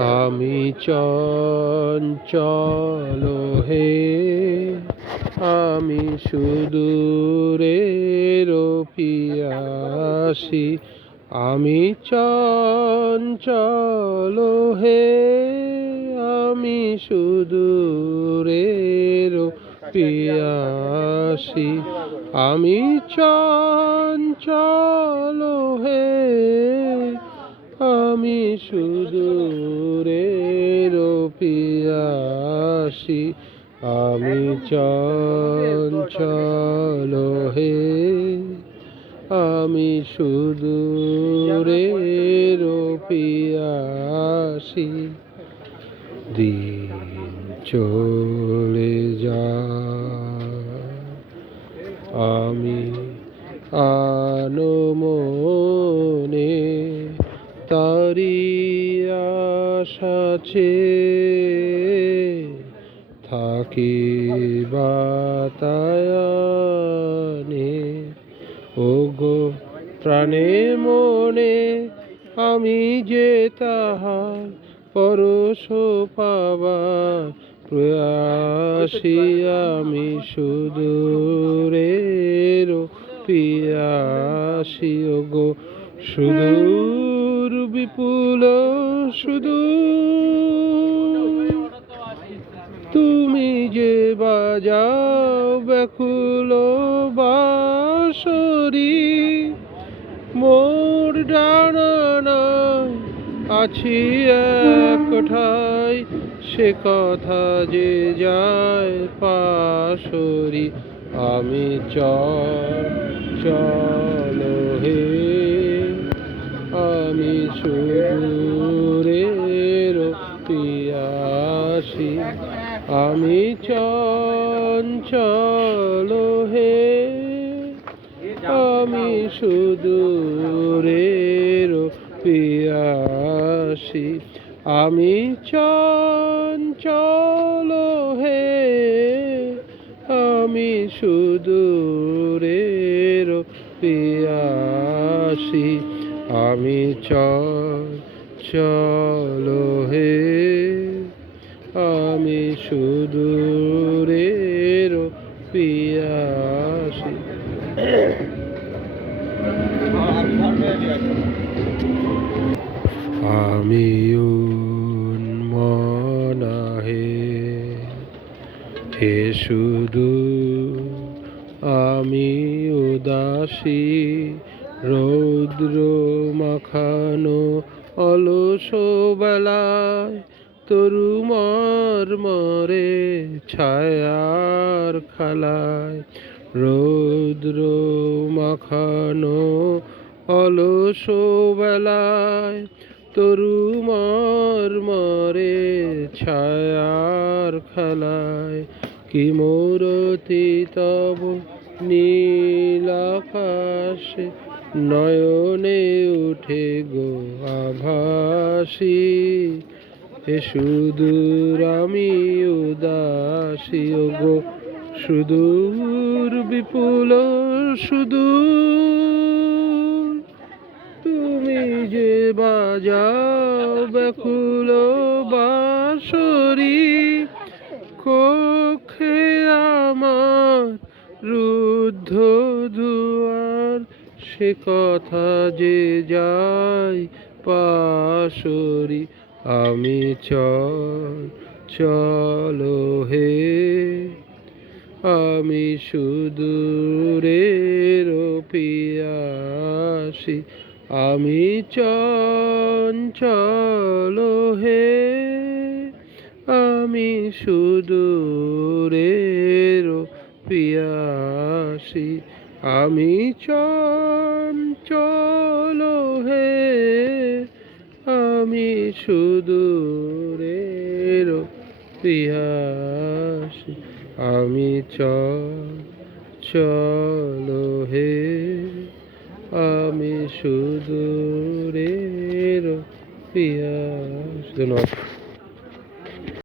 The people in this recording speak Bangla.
আমি চঞ্চল হে, আমি সুদূরের পিয়াসী। আমি চঞ্চল হে, আমি সুদূরের পিয়াসী। আমি চঞ্চল হে, আমি সুদূরের পিয়াসী। আমি চঞ্চল হে, আমি সুদূরের পিয়াসী। দিন চলে যায়, আমি আনমনে তারি আশাছে থাকি বাতায়নে। ওগো প্রাণে মনে আমি যে তাহার পরশ পাবার প্রয়াসী। আমি সুদূরের পিয়াসী। ওগো সুদূর বিপুল সুদূর, তুমি যে বাজাও ব্যাকুল বাঁশরি। মোর ডানা আছি একঠাই, সে কথা যে যায় পাশরি। আমি চঞ্চল হে, আমি সুদূরের পিয়াসী। আমি চঞ্চল হে, আমি সুদূরের পিয়াসী। আমি চঞ্চল হে, আমি সুদূরের পিয়াসী। আমি চঞ্চল হে, আমি সুদূরের পিয়াসী। আমি উন্মনা হে, হে শুধু আমি উদাসী। রৌদ্র মাখানো অলস বেলায় তরু মরে ছায়ার খেলায়। রৌদ্র মাখানো অলস বেলায় তরু মরে ছায়ার খেলায়। কি মূরতি তব নীল আকাশে নয়নে উঠে গো আভাসী। হে সুদূর আমি উদাসী। ওগো সুদূর বিপুল সুদূর, তুমি যে বাজাও ব্যাকুল বাঁশরি। কক্ষে আমার রুদ্ধ দুয়ার, সে কথা যে যায় পাশরি। আমি চঞ্চল হে, আমি সুদূরের পিয়াসী। আমি চঞ্চল হে, আমি সুদূরের পিয়াসী। আমি চঞ্চল হে, আমি সুদূরের পিয়াসী। আমি চঞ্চল হে, আমি সুদূরের পিয়াসী। ধন্যবাদ।